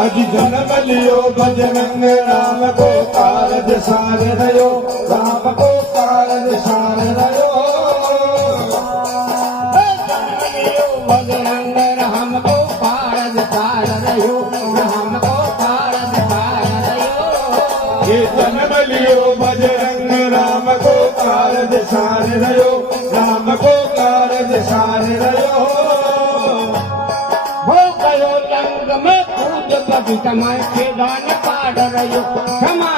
अजी जन्म लियो बजरंग राम को कारज सार रयो राम को कारज सार रयो जन्म लियो बजरंग राम को कारज सार रयो राम को कारज सार रयो ये जन्म लियो बजरंग राम को कारज सार रयो राम को कारज सार रयो हो गयो रंग में कूद कभी समय के गान पाड़ रयो क्षमा